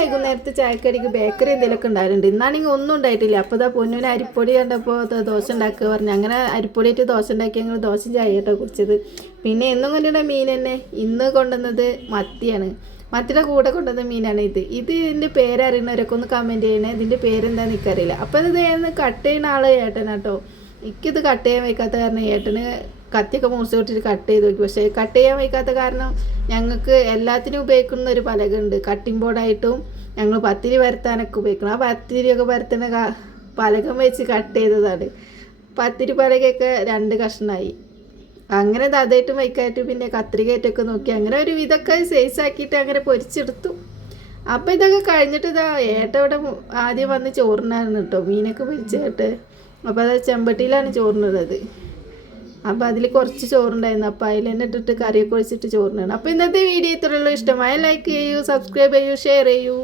വൈകുന്നേരത്തെ ചായക്കടിക്ക് ബേക്കറി എന്തെങ്കിലുമൊക്കെ ഉണ്ടായിട്ടുണ്ട്. ഇന്നാണെങ്കിൽ ഒന്നും ഉണ്ടായിട്ടില്ല. അപ്പോൾ ഇതാ പൊന്നുവിന് അരിപ്പൊടി കണ്ടപ്പോൾ ദോശ ഉണ്ടാക്കുക പറഞ്ഞു. അങ്ങനെ അരിപ്പൊടിയിട്ട് ദോശ ഉണ്ടാക്കി ഞങ്ങൾ ദോശയും ചായ കേട്ടോ കുടിച്ചത്. പിന്നെ എന്നും കൊണ്ടുവന്ന മീൻ തന്നെ ഇന്ന് കൊണ്ടുവന്നത് മത്തിയാണ്. മത്തിയുടെ കൂടെ കൊണ്ടുവന്ന മീനാണ് ഇത്. ഇതിൻ്റെ പേരറിയുന്നവരൊക്കെ ഒന്ന് കമൻറ്റ് ചെയ്യണേ. ഇതിൻ്റെ പേരെന്താണെന്ന് എനിക്കറിയില്ല. അപ്പോൾ ഇത് കട്ട് ചെയ്യുന്ന ആൾ ഏട്ടനാട്ടോ. എനിക്കിത് കട്ട് ചെയ്യാൻ വയ്ക്കാത്ത കാരണം ഏട്ടന് കത്തിയൊക്കെ മുറിച്ച് വിട്ടിട്ട് കട്ട് ചെയ്ത് നോക്കി. പക്ഷേ കട്ട് ചെയ്യാൻ വയ്ക്കാത്ത കാരണം ഞങ്ങൾക്ക് എല്ലാത്തിനും ഉപയോഗിക്കുന്ന ഒരു പലക ഉണ്ട്. കട്ടിംഗ് ബോർഡായിട്ടും ഞങ്ങൾ പത്തിരി പരത്താനൊക്കെ ഉപയോഗിക്കണം. ആ പത്തിരിയൊക്കെ പരത്തുന്ന പലകം വെച്ച് കട്ട് ചെയ്തതാണ്. പത്തിരി പലകയൊക്കെ 2 കഷ്ണമായി. അങ്ങനെ അതായിട്ടും വയ്ക്കായിട്ട് പിന്നെ കത്രികയായിട്ടൊക്കെ നോക്കി അങ്ങനെ ഒരു ഇതൊക്കെ സൈസാക്കിയിട്ട് അങ്ങനെ പൊരിച്ചെടുത്തു. അപ്പോൾ ഇതൊക്കെ കഴിഞ്ഞിട്ട് ഇതാ ഏട്ട ഇവിടെ ആദ്യം വന്ന് ചോറിനായിരുന്നു കേട്ടോ മീനൊക്കെ പൊരിച്ചിട്ട്. അപ്പോൾ അത് ചെമ്പട്ടിയിലാണ് ചോറിനുള്ളത്. അപ്പോൾ അതിൽ കുറച്ച് ചോറുണ്ടായിരുന്നു. അപ്പോൾ അതിൽ തന്നെ ഇട്ടിട്ട് കറിയൊക്കെ ഒഴിച്ചിട്ട് ചോറിനാണ്. അപ്പോൾ ഇന്നത്തെ വീഡിയോ ഇത്രയുള്ളൂ. ഇഷ്ടമായ ലൈക്ക് ചെയ്യൂ, സബ്സ്ക്രൈബ് ചെയ്യൂ, ഷെയർ ചെയ്യൂ.